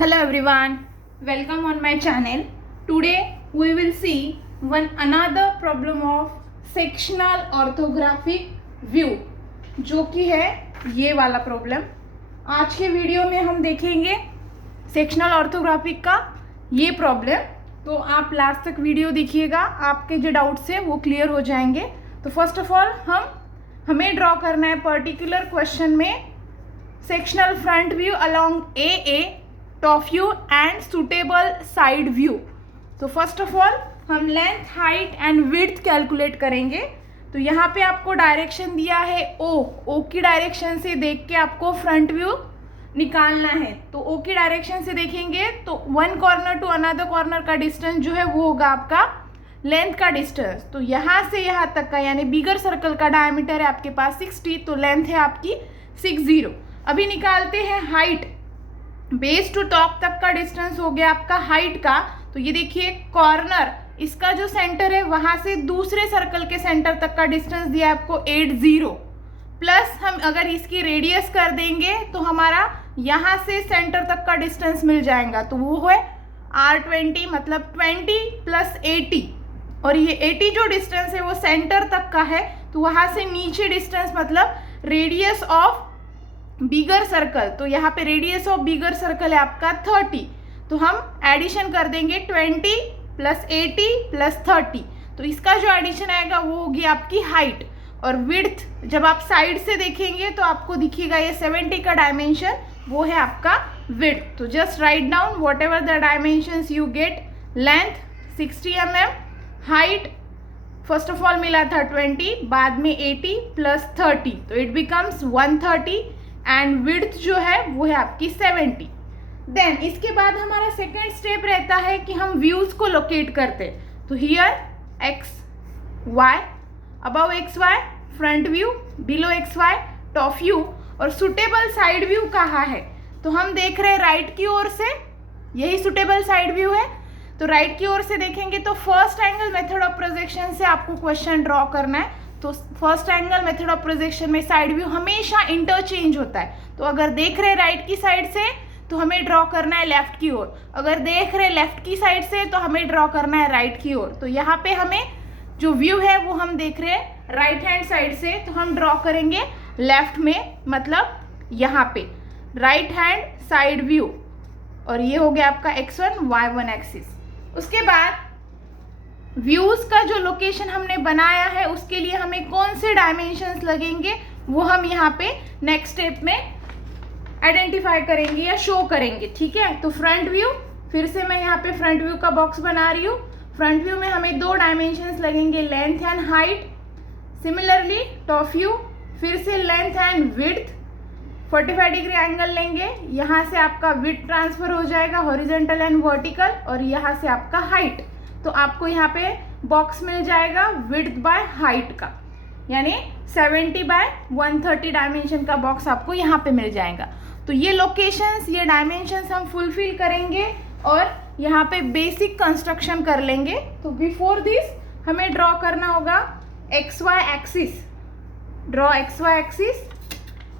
Hello everyone, welcome on my channel. Today we will see another problem of sectional orthographic view, जो कि है ये वाला problem. आज के वीडियो में हम देखेंगे सेक्शनल ऑर्थोग्राफिक का ये प्रॉब्लम. तो आप लास्ट तक वीडियो देखिएगा, आपके जो डाउट्स है वो क्लियर हो जाएंगे. तो फर्स्ट ऑफ ऑल हमें ड्रॉ करना है पर्टिकुलर क्वेश्चन में sectional front view along A top view and suitable side view. तो फर्स्ट ऑफ ऑल हम length, height and width calculate करेंगे. तो यहाँ पे आपको डायरेक्शन दिया है ओ की डायरेक्शन से देख के आपको फ्रंट व्यू निकालना है. तो ओ की डायरेक्शन से देखेंगे तो one corner to another corner का डिस्टेंस जो है वो होगा आपका लेंथ का डिस्टेंस. तो यहाँ से यहाँ तक का यानी बिगर सर्कल का डायमीटर है आपके पास 60, तो लेंथ है आपकी 60. अभी निकालते हैं हाइट. बेस टू टॉप तक का डिस्टेंस हो गया आपका हाइट का. तो ये देखिए कॉर्नर, इसका जो सेंटर है वहां से दूसरे सर्कल के सेंटर तक का डिस्टेंस दिया है आपको 80, प्लस हम अगर इसकी रेडियस कर देंगे तो हमारा यहाँ से सेंटर तक का डिस्टेंस मिल जाएगा. तो वो है R20, मतलब 20 प्लस 80. और ये 80 जो डिस्टेंस है वो सेंटर तक का है. तो वहां से नीचे डिस्टेंस मतलब रेडियस ऑफ बिगर सर्कल. तो यहाँ पे रेडियस ऑफ बिगर सर्कल है आपका 30. तो हम एडिशन कर देंगे 20 प्लस 80 प्लस 30. तो इसका जो एडिशन आएगा वो होगी आपकी हाइट. और विड्थ जब आप साइड से देखेंगे तो आपको दिखेगा ये 70 का डायमेंशन, वो है आपका विड्थ. तो just write down what ever the dimensions you get. Length 60 mm, height first of all मिला था 20, बाद में 80 प्लस 30, तो इट बिकम्स 130. एंड विड्थ जो है वो है आपकी 70. देन इसके बाद हमारा सेकेंड स्टेप रहता है कि हम व्यूज को लोकेट करते. तो here X Y, above X Y front view, below X Y top view, और सुटेबल साइड व्यू कहाँ है. तो हम देख रहे हैं राइट की ओर से, यही सुटेबल साइड व्यू है. तो राइट की ओर से देखेंगे तो first angle method of projection से आपको क्वेश्चन ड्रॉ करना है. तो first angle method of projection में साइड व्यू हमेशा इंटरचेंज होता है. तो अगर देख रहे राइट की साइड से तो हमें ड्रॉ करना है लेफ्ट की ओर, अगर देख रहे लेफ्ट की साइड से तो हमें ड्रॉ करना है राइट की ओर. तो यहाँ पे हमें जो व्यू है वो हम देख रहे हैं राइट हैंड साइड से, तो हम ड्रॉ करेंगे लेफ्ट में, मतलब यहाँ पे राइट हैंड साइड व्यू. और ये हो गया आपका x1 y1 एक्सिस. उसके बाद व्यूज का जो लोकेशन हमने बनाया है उसके लिए हमें कौन से डायमेंशंस लगेंगे वो हम यहाँ पे नेक्स्ट स्टेप में आइडेंटिफाई करेंगे या शो करेंगे. ठीक है. तो फ्रंट व्यू, फिर से मैं यहाँ पे फ्रंट व्यू का बॉक्स बना रही हूँ. फ्रंट व्यू में हमें दो डायमेंशंस लगेंगे, length and height. Similarly top view, फिर से length and width. 45 degree angle लेंगे, यहाँ से आपका विड्थ ट्रांसफर हो जाएगा हॉरिजॉन्टल एंड वर्टिकल, और यहाँ से आपका हाइट. तो आपको यहाँ पे बॉक्स मिल जाएगा विड्थ बाय हाइट का, यानी 70 बाय 130 डायमेंशन का बॉक्स आपको यहाँ पे मिल जाएगा. तो ये लोकेशंस, ये डायमेंशंस हम फुलफिल करेंगे और यहाँ पे बेसिक कंस्ट्रक्शन कर लेंगे. तो बिफोर दिस हमें ड्रॉ करना होगा X Y axis. Draw X Y axis.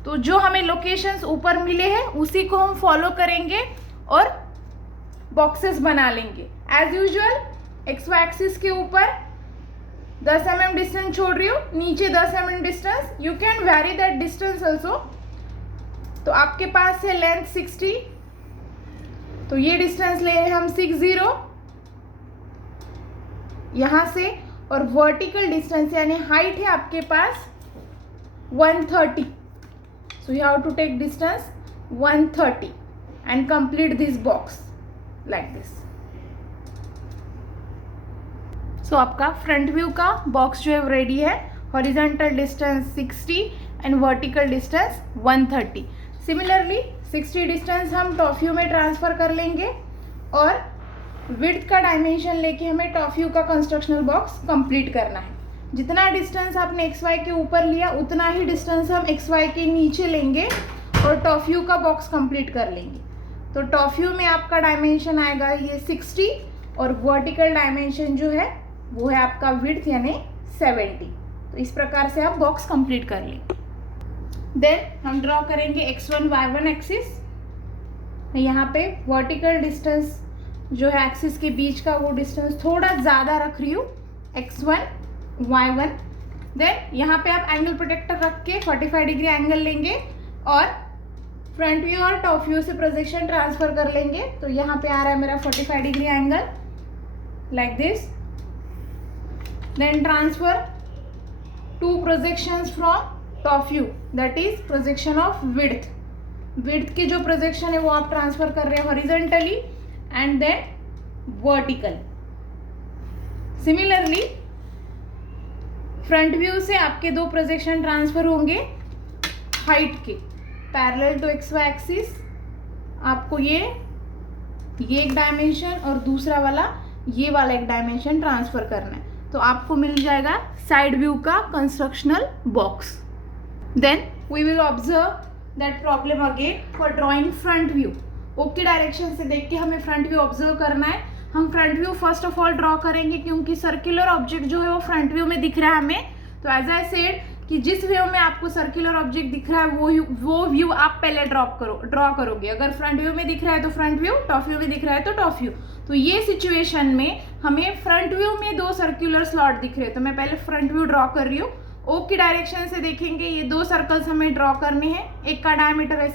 तो जो हमें लोकेशंस ऊपर मिले हैं उसी को हम फॉलो करेंगे और बॉक्सेस बना लेंगे. As usual X Y axis के ऊपर 10 mm डिस्टेंस छोड़ रही हूँ, नीचे 10 mm distance. You can very that distance also. तो आपके पास है लेंथ 60, तो ये डिस्टेंस ले रहे हैं हम 60 यहाँ से. और वर्टिकल डिस्टेंस यानी हाइट है आपके पास 130. So you have to take distance 130 and complete this box like this. So आपका फ्रंट व्यू का बॉक्स जो है रेडी है. Horizontal distance 60 and vertical distance 130. Similarly 60 distance हम टॉप व्यू में ट्रांसफर कर लेंगे और विड्थ का डायमेंशन लेके हमें टॉप व्यू का कंस्ट्रक्शनल बॉक्स कंप्लीट करना है. जितना डिस्टेंस आपने एक्स वाई के ऊपर लिया उतना ही डिस्टेंस हम एक्स वाई के नीचे लेंगे और टॉप व्यू का बॉक्स कंप्लीट कर लेंगे. तो टॉप व्यू में आपका डायमेंशन आएगा ये 60 और वर्टिकल डायमेंशन जो है वो है आपका विड्थ यानी 70. तो इस प्रकार से आप बॉक्स कंप्लीट कर लें. देन हम ड्रॉ करेंगे x1 y1 एक्सिस. मैं यहाँ पे वर्टिकल डिस्टेंस जो है एक्सिस के बीच का वो डिस्टेंस थोड़ा ज़्यादा रख रही हूँ, x1 y1। देन यहाँ पे आप एंगल प्रोटेक्टर रख के 45 डिग्री एंगल लेंगे और फ्रंट व्यू और टॉप व्यू से प्रोजेक्शन ट्रांसफर कर लेंगे। तो यहाँ पे आ रहा है मेरा 45 degree angle like this. Then transfer 2 projections from top view, that is projection of width। width की जो प्रोजेक्शन है वो आप ट्रांसफर कर रहे हैं horizontally and then vertical. Similarly front view से आपके 2 प्रोजेक्शन ट्रांसफर होंगे हाइट के पैरेलल टू XY एक्सिस। आपको ये एक डायमेंशन और दूसरा वाला ये वाला एक डायमेंशन ट्रांसफर करना है। तो आपको मिल जाएगा साइड व्यू का constructional box. Then we will observe that problem again for drawing front view. Okay direction से देख के हमें फ्रंट व्यू ऑब्जर्व करना है। हम front view first of all draw करेंगे क्योंकि सर्कुलर ऑब्जेक्ट जो है वो फ्रंट व्यू में दिख रहा है हमें। तो एज आई सेड कि जिस व्यू में आपको सर्कुलर ऑब्जेक्ट दिख रहा है वो व्यू आप पहले ड्रॉ करोगे। अगर फ्रंट व्यू में दिख रहा है तो फ्रंट व्यू, टॉप व्यू में दिख रहा है तो टॉप व्यू। तो ये सिचुएशन में हमें फ्रंट व्यू में 2 सर्कुलर स्लॉट दिख रहे हैं, तो मैं पहले फ्रंट व्यू ड्रॉ कर रही हूँ। ओ की डायरेक्शन से देखेंगे ये 2 सर्कल्स हमें ड्रॉ करने हैं। एक का डायमीटर है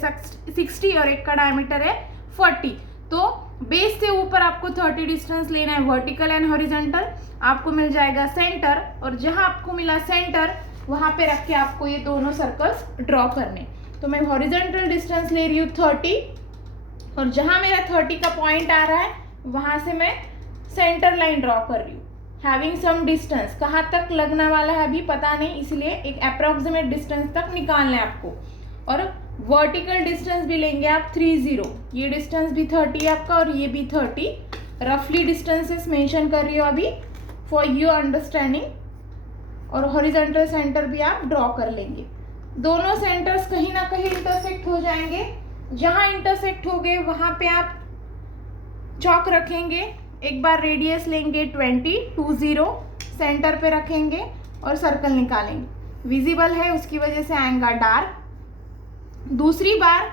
60 और एक का डायमीटर है 40। तो बेस से ऊपर आपको 30 डिस्टेंस लेना है वर्टिकल एंड हॉरिजॉन्टल। आपको मिल जाएगा सेंटर और जहां आपको मिला सेंटर वहां पे रख के आपको ये दोनों सर्कल्स ड्रॉ करने। तो मैं हॉरिजॉन्टल डिस्टेंस ले रही हूँ 30 और जहां मेरा 30 का पॉइंट आ रहा है वहां से मैं सेंटर लाइन ड्रॉ कर रही हूँ। हैविंग सम डिस्टेंस, कहाँ तक लगने वाला है अभी पता नहीं, इसलिए एक अप्रॉक्सीमेट डिस्टेंस तक निकालना है आपको। और वर्टिकल डिस्टेंस भी लेंगे आप 30। ये डिस्टेंस भी 30 है आपका और ये भी 30। रफली डिस्टेंसेस मेंशन कर रही हो अभी फॉर योर अंडरस्टैंडिंग। और हॉरिजॉन्टल सेंटर भी आप ड्रॉ कर लेंगे। दोनों सेंटर्स कहीं ना कहीं इंटरसेक्ट हो जाएंगे। जहां इंटरसेक्ट हो गए वहां पे आप चौक रखेंगे। एक बार रेडियस लेंगे 20 सेंटर पे रखेंगे और सर्कल निकालेंगे। विजिबल है उसकी वजह से आएगा डार्क। दूसरी बार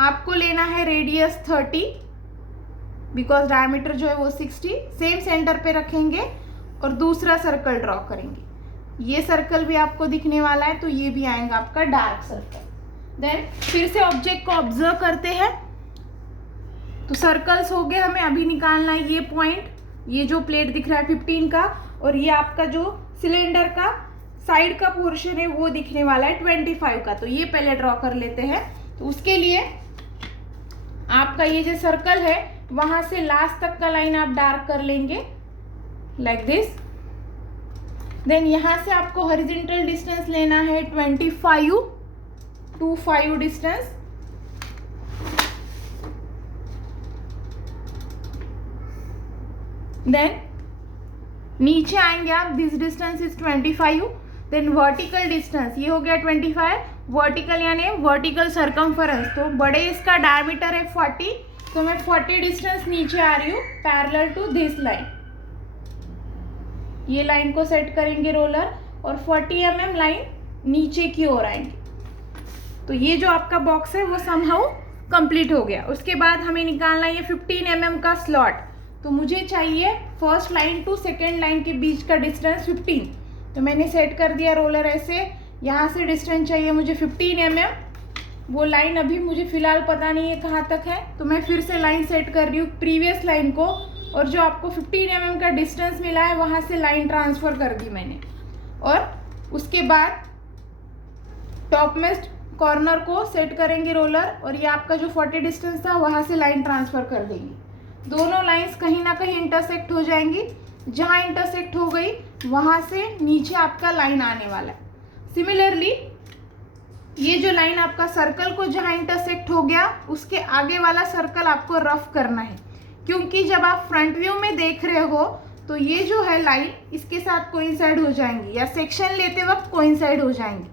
आपको लेना है रेडियस 30 बिकॉज डायमीटर जो है वो 60। सेम सेंटर पे रखेंगे और दूसरा सर्कल ड्रॉ करेंगे। ये सर्कल भी आपको दिखने वाला है तो ये भी आएगा आपका डार्क सर्कल। देन फिर से ऑब्जेक्ट को ऑब्जर्व करते हैं। तो सर्कल्स हो गए, हमें अभी निकालना है ये पॉइंट। ये जो प्लेट दिख रहा है 15 का और ये आपका जो सिलेंडर का साइड का पोर्शन है वो दिखने वाला है 25 का। तो ये पहले ड्रॉ कर लेते हैं। तो उसके लिए आपका ये जो सर्कल है वहां से लास्ट तक का लाइन आप डार्क कर लेंगे लाइक दिस। देन यहां से आपको हॉरिजॉन्टल डिस्टेंस लेना है 25 डिस्टेंस। देन नीचे आएंगे आप, this distance is 25। Then vertical distance ये हो गया 25। वर्टिकल यानी वर्टिकल सरकमफरेंस, तो बड़े इसका डायमीटर है 40। तो मैं 40 डिस्टेंस नीचे आ रही हूँ पैरेलल टू दिस लाइन। ये लाइन को सेट करेंगे रोलर और 40 mm लाइन नीचे की ओर आएंगे। तो ये जो आपका बॉक्स है वो समहाउ कंप्लीट हो गया। उसके बाद हमें निकालना है ये 15 mm का स्लॉट। तो मुझे चाहिए first line to second line के बीच का डिस्टेंस 15। तो मैंने सेट कर दिया रोलर ऐसे। यहाँ से डिस्टेंस चाहिए मुझे 15 mm। वो लाइन अभी मुझे फ़िलहाल पता नहीं है कहाँ तक है, तो मैं फिर से लाइन सेट कर रही हूँ प्रीवियस लाइन को। और जो आपको 15 mm का डिस्टेंस मिला है वहाँ से लाइन ट्रांसफ़र कर दी मैंने। और उसके बाद टॉप मोस्ट कॉर्नर को सेट करेंगे रोलर और ये आपका जो 40 डिस्टेंस था वहाँ से लाइन ट्रांसफ़र कर देंगे। दोनों लाइंस कहीं ना कहीं इंटरसेक्ट हो जाएंगी। जहाँ इंटरसेक्ट हो गई वहाँ से नीचे आपका लाइन आने वाला है। सिमिलरली ये जो लाइन आपका सर्कल को जहाँ इंटरसेक्ट हो गया उसके आगे वाला सर्कल आपको रफ करना है, क्योंकि जब आप फ्रंट व्यू में देख रहे हो तो ये जो है लाइन इसके साथ कोइंसाइड हो जाएंगी या सेक्शन लेते वक्त कोइंसाइड हो जाएंगी।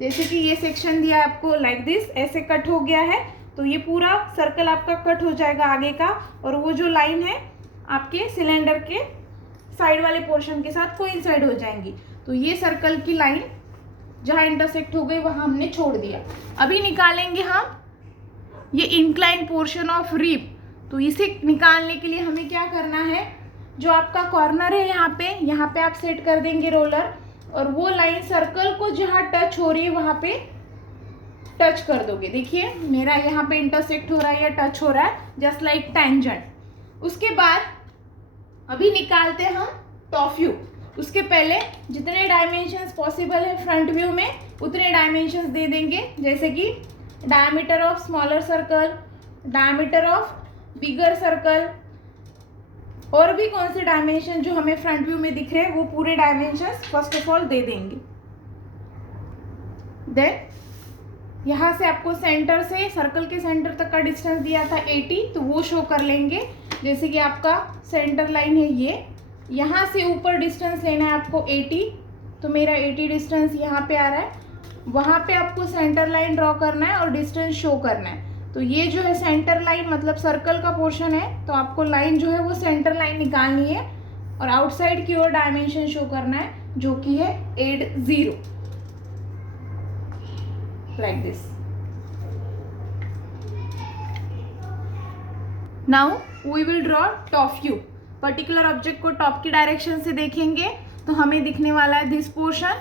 जैसे कि ये सेक्शन दिया है आपको लाइक दिस, ऐसे कट हो गया है तो ये पूरा सर्कल आपका कट हो जाएगा आगे का, और वो जो लाइन है आपके सिलेंडर के साइड वाले पोर्शन के साथ कोइंसाइड हो जाएंगी। तो ये सर्कल की लाइन जहाँ इंटरसेक्ट हो गई वहाँ हमने छोड़ दिया। अभी निकालेंगे हम ये इंक्लाइन पोर्शन ऑफ रिब। तो इसे निकालने के लिए हमें क्या करना है, जो आपका कॉर्नर है यहाँ पे आप सेट कर देंगे रोलर, और वो लाइन सर्कल को जहाँ टच हो रही है वहाँ पे टच कर दोगे। देखिए मेरा यहाँ पे इंटरसेक्ट हो रहा है या टच हो रहा है, जस्ट लाइक टेंजेंट। उसके बाद अभी निकालते हैं हम टॉप व्यू। उसके पहले जितने डायमेंशंस पॉसिबल है फ्रंट व्यू में उतने डायमेंशंस दे देंगे, जैसे कि diameter of smaller circle, diameter of bigger circle, और भी कौन से डायमेंशन जो हमें फ्रंट व्यू में दिख रहे हैं वो पूरे dimensions first of all they देंगे। देन यहाँ से आपको सेंटर से सर्कल के सेंटर तक का डिस्टेंस दिया था 80, तो वो शो कर लेंगे। जैसे कि आपका सेंटर लाइन है ये, यहाँ से ऊपर डिस्टेंस लेना है आपको 80, तो मेरा 80 डिस्टेंस यहाँ पे आ रहा है। वहाँ पे आपको सेंटर लाइन ड्रॉ करना है और डिस्टेंस शो करना है। तो ये जो है सेंटर लाइन मतलब सर्कल का पोर्शन है, तो आपको लाइन जो है वो सेंटर लाइन निकालनी है और आउटसाइड की ओर डायमेंशन शो करना है, जो कि है 80, like this. Now we will draw top view. Particular object को टॉप की डायरेक्शन से देखेंगे तो हमें दिखने वाला है दिस पोर्शन,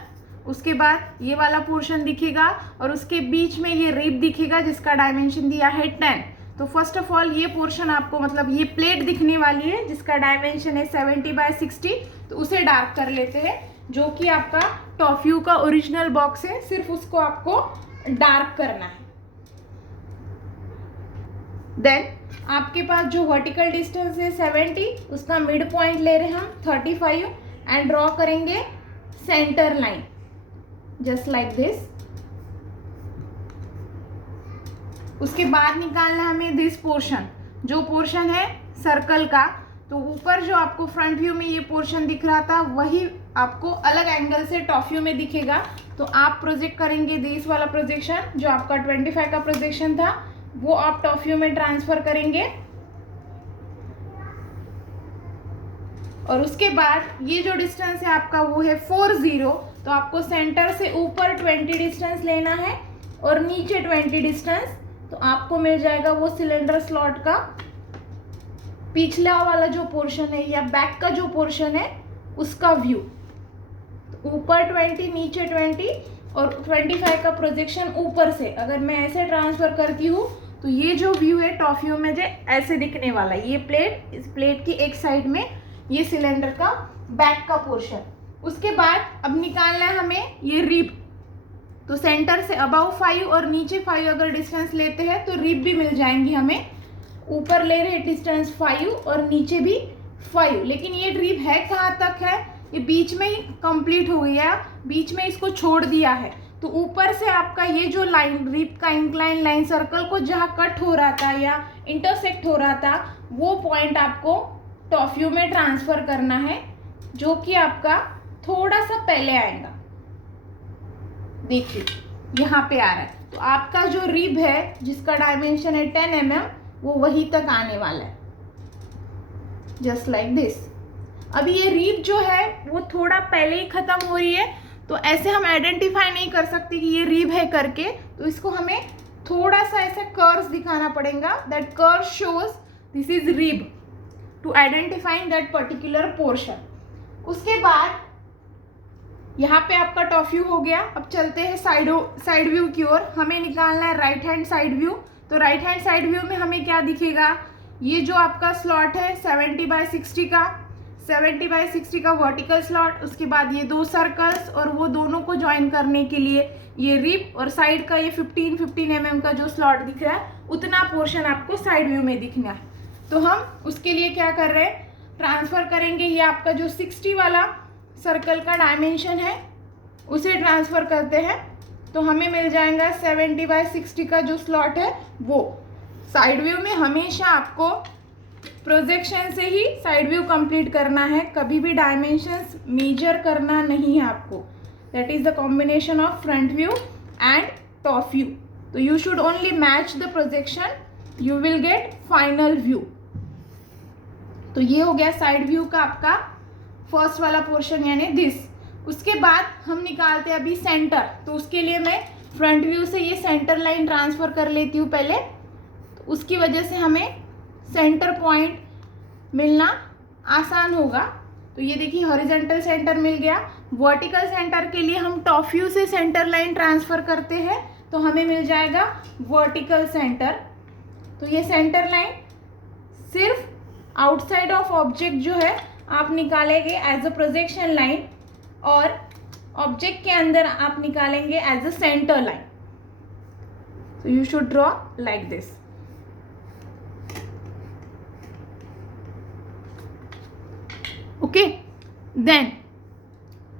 उसके बाद ये वाला पोर्शन दिखेगा और उसके बीच में ये रिब दिखेगा जिसका डायमेंशन दिया है 10। तो फर्स्ट ऑफ ऑल ये पोर्शन आपको मतलब ये प्लेट दिखने वाली है जिसका डायमेंशन है 70/60, तो उसे डार्क कर लेते हैं, जो कि आपका टॉप व्यू का ओरिजिनल बॉक्स है, सिर्फ उसको आपको डार्क करना है। देन आपके पास जो वर्टिकल डिस्टेंस है 70, उसका मिड पॉइंट ले रहे हैं हम 35 एंड ड्रॉ करेंगे centre line just like this. उसके बाद निकालना हमें दिस पोर्शन, जो पोर्शन है सर्कल का। तो ऊपर जो आपको फ्रंट व्यू में ये पोर्शन दिख रहा था वही आपको अलग एंगल से टॉप व्यू में दिखेगा। तो आप प्रोजेक्ट करेंगे दिस वाला प्रोजेक्शन, जो आपका 25 का प्रोजेक्शन था वो आप टॉप व्यू में ट्रांसफर करेंगे। और उसके बाद ये जो डिस्टेंस है आपका वो है 40, तो आपको सेंटर से ऊपर 20 डिस्टेंस लेना है और नीचे 20 डिस्टेंस, तो आपको मिल जाएगा वो सिलेंडर स्लॉट का पिछला वाला जो पोर्शन है या बैक का जो पोर्शन है उसका व्यू। तो ऊपर 20 नीचे 20 और 25 का प्रोजेक्शन ऊपर से अगर मैं ऐसे ट्रांसफर करती हूँ तो ये जो व्यू है टॉप व्यू में जो ऐसे दिखने वाला है। ये प्लेट, इस प्लेट की एक साइड में ये सिलेंडर का बैक का पोर्शन। उसके बाद अब निकालना है हमें ये रिब। तो सेंटर से अबाउ 5 और नीचे 5 अगर डिस्टेंस लेते हैं तो रिब भी मिल जाएंगी हमें। ऊपर ले रहे डिस्टेंस 5 और नीचे भी 5, लेकिन ये रिब है कहाँ तक है, ये बीच में ही कंप्लीट हो गया, बीच में इसको छोड़ दिया है। तो ऊपर से आपका ये जो लाइन रिब का इंक्लाइन लाइन सर्कल को जहाँ कट हो रहा था या इंटरसेक्ट हो रहा था वो पॉइंट आपको टॉप व्यू में ट्रांसफर करना है, जो कि आपका थोड़ा सा पहले आएगा। देखिए यहाँ पे आ रहा है। तो आपका जो रिब है जिसका डायमेंशन है 10 mm वो वहीं तक आने वाला है, जस्ट लाइक दिस। अभी ये रिब जो है वो थोड़ा पहले ही खत्म हो रही है, तो ऐसे हम आइडेंटिफाई नहीं कर सकते कि ये रिब है करके, तो इसको हमें थोड़ा सा ऐसे कर्व्स दिखाना पड़ेगा, that curve shows this is rib to identifying that particular portion. उसके बाद यहाँ पे आपका टॉप व्यू हो गया। अब चलते हैं साइड व्यू की ओर। हमें निकालना है राइट हैंड साइड व्यू। तो राइट हैंड साइड व्यू में हमें क्या दिखेगा, ये जो आपका स्लॉट है 70/60 का, 70/60 का वर्टिकल स्लॉट। उसके बाद ये 2 सर्कल्स और वो दोनों को ज्वाइन करने के लिए ये रिब, और साइड का ये 15 mm का जो स्लॉट दिख रहा है उतना पोर्शन आपको साइड व्यू में दिखना है। तो हम उसके लिए क्या कर रहे हैं, ट्रांसफ़र करेंगे ये आपका जो 60 वाला सर्कल का डायमेंशन है उसे ट्रांसफ़र करते हैं, तो हमें मिल जाएगा 70/60 का जो स्लॉट है वो। साइड व्यू में हमेशा आपको प्रोजेक्शन से ही साइड व्यू कंप्लीट करना है, कभी भी डायमेंशंस मेजर करना नहीं है आपको। That is the combination of front view and top view. तो you should only match the projection, you will get final view. तो ये हो गया साइड व्यू का आपका फर्स्ट वाला पोर्शन यानी दिस। उसके बाद हम निकालते हैं अभी सेंटर। तो उसके लिए मैं फ्रंट व्यू से ये सेंटर लाइन ट्रांसफ़र कर लेती हूँ पहले। तो उसकी वजह से हमें सेंटर पॉइंट मिलना आसान होगा। तो ये देखिए हॉरिजॉन्टल सेंटर मिल गया। वर्टिकल सेंटर के लिए हम टॉप व्यू से सेंटर लाइन ट्रांसफ़र करते हैं तो हमें मिल जाएगा वर्टिकल सेंटर। तो ये सेंटर लाइन सिर्फ आउटसाइड ऑफ ऑब्जेक्ट जो है आप निकालेंगे एज अ प्रोजेक्शन लाइन, और ऑब्जेक्ट के अंदर आप निकालेंगे as a centre line. So you should draw like this. Okay, then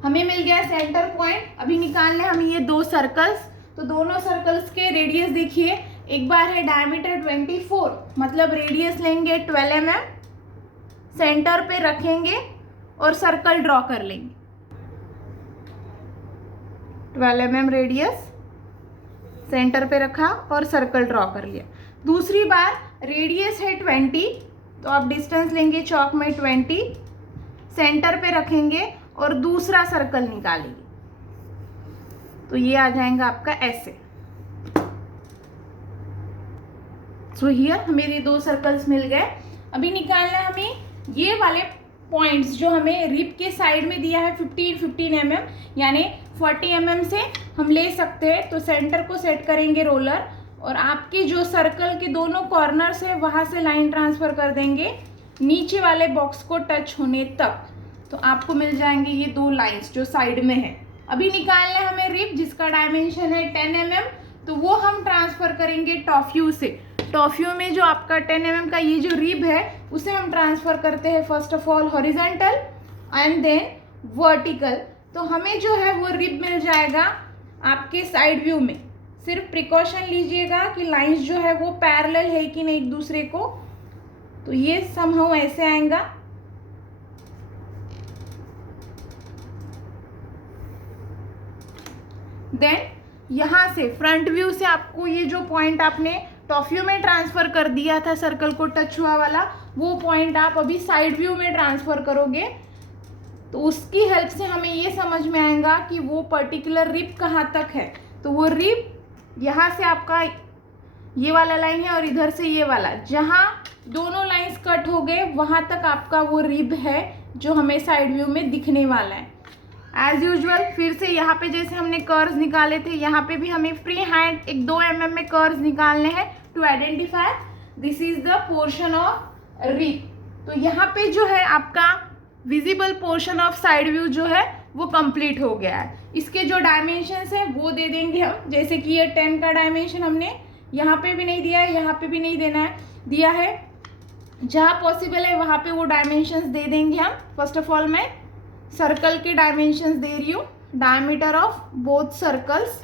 हमें मिल गया सेंटर पॉइंट। अभी निकालने हमें ये दो सर्कल्स, तो दोनों सर्कल्स के रेडियस देखिए, एक बार है डायमीटर 24, मतलब रेडियस लेंगे 12 mm, सेंटर पे रखेंगे और सर्कल ड्रॉ कर लेंगे। 12 mm रेडियस सेंटर पे रखा और सर्कल ड्रॉ कर लिया। दूसरी बार रेडियस है 20, तो आप डिस्टेंस लेंगे चौक में 20, सेंटर पे रखेंगे और दूसरा सर्कल निकालेंगे, तो ये आ जाएगा आपका ऐसे। सो हियर हमें ये दो सर्कल्स मिल गए। अभी निकालना है हमें ये वाले पॉइंट्स जो हमें रिब के साइड में दिया है 15 mm, यानी 40 mm से हम ले सकते हैं। तो सेंटर को सेट करेंगे रोलर, और आपके जो सर्कल के दोनों कॉर्नर्स है वहाँ से लाइन ट्रांसफ़र कर देंगे नीचे वाले बॉक्स को टच होने तक। तो आपको मिल जाएंगे ये दो लाइंस जो साइड में है। अभी निकालना है हमें रिब जिसका डायमेंशन है 10 mm, तो वो हम ट्रांसफ़र करेंगे टॉप व्यू से। टॉप व्यू में जो आपका 10 mm का ये जो रिब है उसे हम ट्रांसफ़र करते हैं first of all horizontal and then vertical. तो हमें जो है वो रिब मिल जाएगा आपके साइड व्यू में। सिर्फ प्रिकॉशन लीजिएगा कि लाइंस जो है वो पैरेलल है कि नहीं एक दूसरे को। तो ये समहाउ ऐसे आएगा। देन यहाँ से फ्रंट व्यू से आपको ये जो पॉइंट आपने टॉप व्यू में ट्रांसफ़र कर दिया था सर्कल को टच हुआ वाला, वो पॉइंट आप अभी साइड व्यू में ट्रांसफ़र करोगे। तो उसकी हेल्प से हमें ये समझ में आएगा कि वो पर्टिकुलर रिब कहाँ तक है। तो वो रिब यहाँ से आपका ये वाला लाइन है और इधर से ये वाला, जहाँ दोनों लाइंस कट हो गए वहाँ तक आपका वो रिब है जो हमें साइड व्यू में दिखने वाला है। एज यूजुअल फिर से यहाँ पे जैसे हमने कर्व्स निकाले थे, यहाँ पे भी हमें फ्री हैंड एक 2 mm में कर्व्स निकालने हैं to identify this is the portion of rib. तो यहाँ पे जो है आपका visible portion of side view जो है वो कंप्लीट हो गया है। इसके जो डायमेंशंस है वो दे देंगे हम, जैसे कि ये 10 का डायमेंशन हमने यहाँ पे भी नहीं दिया है, यहाँ पे भी नहीं देना है, दिया है जहाँ पॉसिबल है वहाँ पे वो डायमेंशंस दे देंगे हम। फर्स्ट ऑफ ऑल मैं सर्कल के डायमेंशंस दे रही हूँ, diameter of both circles.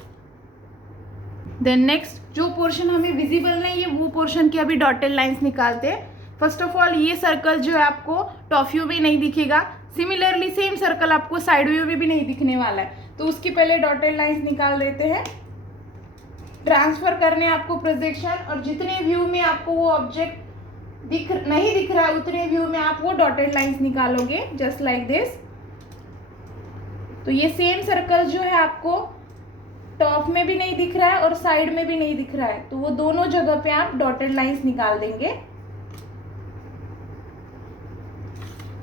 Then next जो पोर्शन हमें विजिबल नहीं है वो पोर्शन की अभी डॉटेड लाइंस निकालते हैं। फर्स्ट ऑफ ऑल ये सर्कल जो है आपको टॉप व्यू में नहीं दिखेगा, सिमिलरली सेम सर्कल आपको साइड व्यू में भी नहीं दिखने वाला है। तो उसकी पहले डॉटेड लाइंस निकाल देते हैं। ट्रांसफ़र करने आपको प्रोजेक्शन, और जितने व्यू में आपको वो ऑब्जेक्ट नहीं दिख रहा है उतने व्यू में आप वो डॉटेड लाइंस निकालोगे जस्ट लाइक दिस। तो ये सेम सर्कल जो है आपको टॉप में भी नहीं दिख रहा है और साइड में भी नहीं दिख रहा है, तो वो दोनों जगह पे आप डॉटेड लाइंस निकाल देंगे।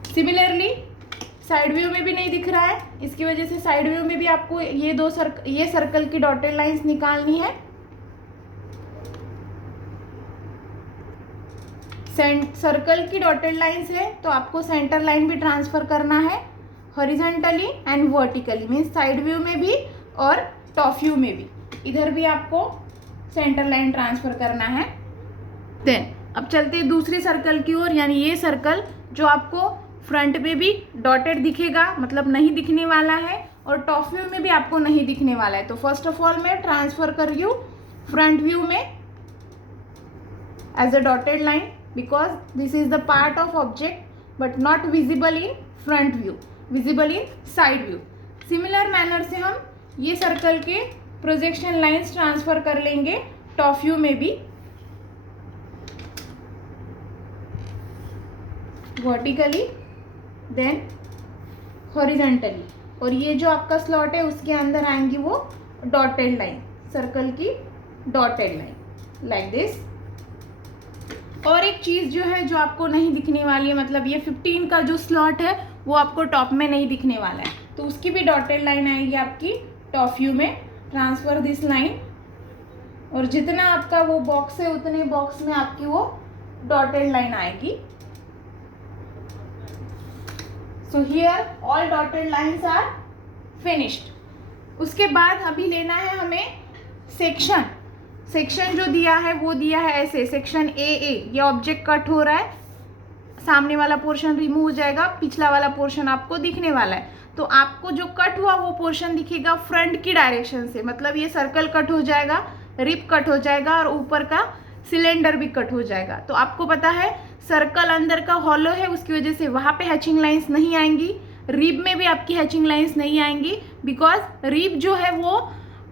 सिमिलरली साइड व्यू में भी नहीं दिख रहा है, इसकी वजह से साइड व्यू में भी आपको ये सर्कल की डॉटेड लाइंस निकालनी है। सर्कल की डॉटेड लाइंस है तो आपको सेंटर लाइन भी ट्रांसफ़र करना है horizontally and vertically, means side view में भी और टॉप व्यू में भी, इधर भी आपको सेंटर लाइन ट्रांसफ़र करना है। देन अब चलते हैं दूसरे सर्कल की ओर, यानी ये सर्कल जो आपको फ्रंट में भी डॉटेड दिखेगा, मतलब नहीं दिखने वाला है, और टॉप व्यू में भी आपको नहीं दिखने वाला है। तो फर्स्ट ऑफ ऑल मैं ट्रांसफ़र कर रही हूँ फ्रंट व्यू में as a dotted line, because this is the part of object but not visible in front view, visible in side view. Similar manner से हम ये सर्कल के प्रोजेक्शन लाइंस ट्रांसफ़र कर लेंगे टॉप व्यू में भी, vertically then horizontally, और ये जो आपका स्लॉट है उसके अंदर आएंगी वो डॉटेड लाइन, सर्कल की डॉटेड लाइन लाइक दिस। और एक चीज़ जो है जो आपको नहीं दिखने वाली है, मतलब ये 15 का जो स्लॉट है वो आपको टॉप में नहीं दिखने वाला है, तो उसकी भी डॉटेड लाइन आएगी आपकी टॉप व्यू में। ट्रांसफर दिस लाइन, और जितना आपका वो बॉक्स है उतने बॉक्स में आपकी वो डॉटेड लाइन आएगी। So here all dotted lines are finished. उसके बाद अभी लेना है हमें सेक्शन। सेक्शन जो दिया है वो दिया है ऐसे, सेक्शन ए, ये ऑब्जेक्ट कट हो रहा है, सामने वाला पोर्शन रिमूव हो जाएगा, पिछला वाला पोर्शन आपको दिखने वाला है। तो आपको जो कट हुआ वो पोर्शन दिखेगा फ्रंट की डायरेक्शन से, मतलब ये सर्कल कट हो जाएगा, रिप कट हो जाएगा और ऊपर का सिलेंडर भी कट हो जाएगा। तो आपको पता है सर्कल अंदर का हॉलो है, उसकी वजह से वहाँ पे हैचिंग लाइंस नहीं आएंगी, रिब में भी आपकी हैचिंग लाइंस नहीं आएंगी, बिकॉज रिब जो है वो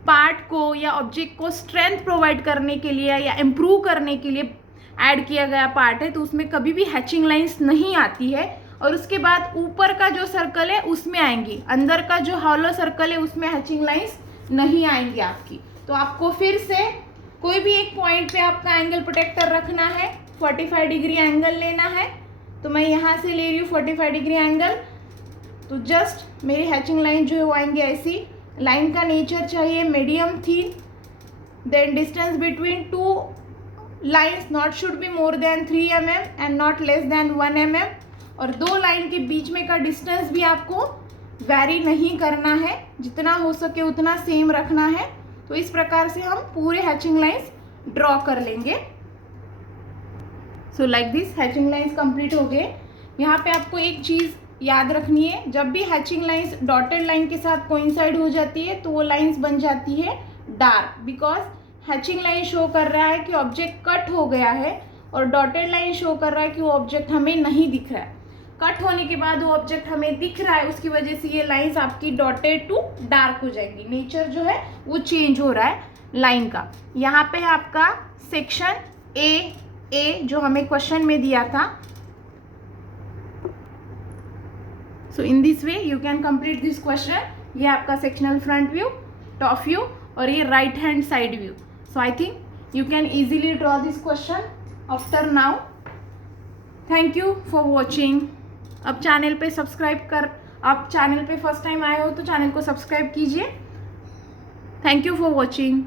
पार्ट को या ऑब्जेक्ट को स्ट्रेंथ प्रोवाइड करने के लिए या इम्प्रूव करने के लिए ऐड किया गया पार्ट है, तो उसमें कभी भी हैचिंग लाइंस नहीं आती है। और उसके बाद ऊपर का जो सर्कल है उसमें आएंगी, अंदर का जो हॉलो सर्कल है उसमें हैचिंग लाइंस नहीं आएंगी आपकी। तो आपको फिर से कोई भी एक पॉइंट पे आपका एंगल प्रोटेक्टर रखना है, 45 डिग्री एंगल लेना है। तो मैं यहाँ से ले रही हूँ 45 डिग्री एंगल, तो जस्ट मेरी हैचिंग लाइन जो है वो आएंगे ऐसी। लाइन का नेचर चाहिए medium thin, then distance between two lines not should be more than 3 mm and not less than 1 mm, और दो लाइन के बीच में का डिस्टेंस भी आपको वैरी नहीं करना है, जितना हो सके उतना सेम रखना है। तो इस प्रकार से हम पूरे हैचिंग लाइंस ड्रॉ कर लेंगे। So like this hatching lines complete हो गए। यहाँ पे आपको एक चीज़ याद रखनी है, जब भी हैचिंग लाइंस डॉटेड लाइन के साथ कोइंसाइड हो जाती है तो वो लाइंस बन जाती है dark, because hatching line show कर रहा है कि ऑब्जेक्ट कट हो गया है और डॉटेड लाइन शो कर रहा है कि वो ऑब्जेक्ट हमें नहीं दिख रहा है। कट होने के बाद वो ऑब्जेक्ट हमें दिख रहा है, उसकी वजह से ये लाइंस आपकी डॉटेड टू डार्क हो जाएंगी, नेचर जो है वो चेंज हो रहा है लाइन का। यहाँ पे है आपका सेक्शन ए जो हमें क्वेश्चन में दिया था। So in this way you can complete this question. ये आपका sectional front view, top view और ये right hand side view. So I think you can easily draw this question after now. Thank you for watching. अब channel पे subscribe कर, आप channel पे first time आए हो तो चैनल को सब्सक्राइब कीजिए। Thank you for watching.